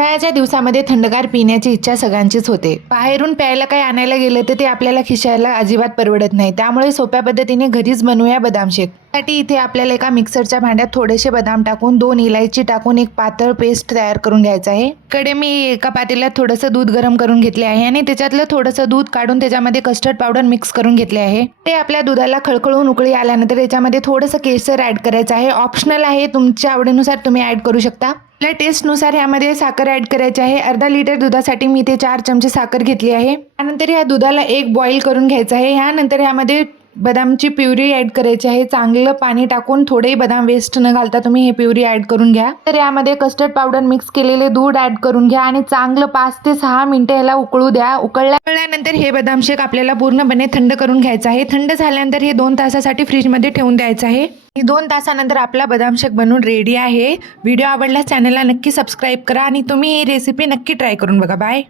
उन्हाळ्याच्या दिवसामध्ये थंडगार पिण्याची इच्छा सगळ्यांचीच होते. बाहेरून प्यायला काही आणायला गेलं तर ते आपल्याला खिशाला अजिबात परवडत नाही. त्यामुळे सोप्या पद्धतीने घरीच बनवूया बदाम शेक. त्यासाठी इथे आपल्याला एका मिक्सरच्या भांड्यात थोडेसे बदाम टाकून 2 इलायची टाकून एक पातळ पेस्ट तयार करून घ्यायचं आहे. इकडे मी एका पातेल्यात थोडंसं दूध गरम करून घेतले आहे आणि त्याच्यातलं थोडंसं दूध काढून त्याच्यामध्ये कस्टर्ड पावडर मिक्स करून घेतले आहे. ते आपल्या दुधाला खळखळून उकळी आल्यानंतर याच्यामध्ये थोडंसं केसर ऍड करायचं आहे. ऑप्शनल आहे, तुमच्या आवडीनुसार तुम्ही ऍड करू शकता. आपल्या टेस्टनुसार यामध्ये साखर ऍड करायची आहे. अर्धा लिटर दुधासाठी मी इथे 4 चमचे साखर घेतली आहे. त्यानंतर या दुधाला एक बॉईल करून घ्यायचं आहे. यानंतर यामध्ये बदामची प्युरी ऍड करायची आहे. चांगलं पाणी टाकून थोडेही बदाम वेस्ट न घालता तुम्ही हे प्युरी ऍड करून घ्या. तर यामध्ये कस्टर्ड पावडर मिक्स केलेले दूध ऍड करून घ्या आणि चांगलं 5 ते 6 मिनिटं याला उकळू द्या. उकळल्यानंतर हे बदाम शेक आपल्याला पूर्णपणे थंड करून घ्यायचं आहे. थंड झाल्यानंतर हे 2 तासासाठी फ्रीजमध्ये ठेवून द्यायचं आहे. 2 तासानंतर आपला बदाम शेक बनवून रेडी आहे. व्हिडिओ आवडल्यास चॅनलला नक्की सबस्क्राईब करा आणि तुम्ही ही रेसिपी नक्की ट्राय करून बघा. बाय.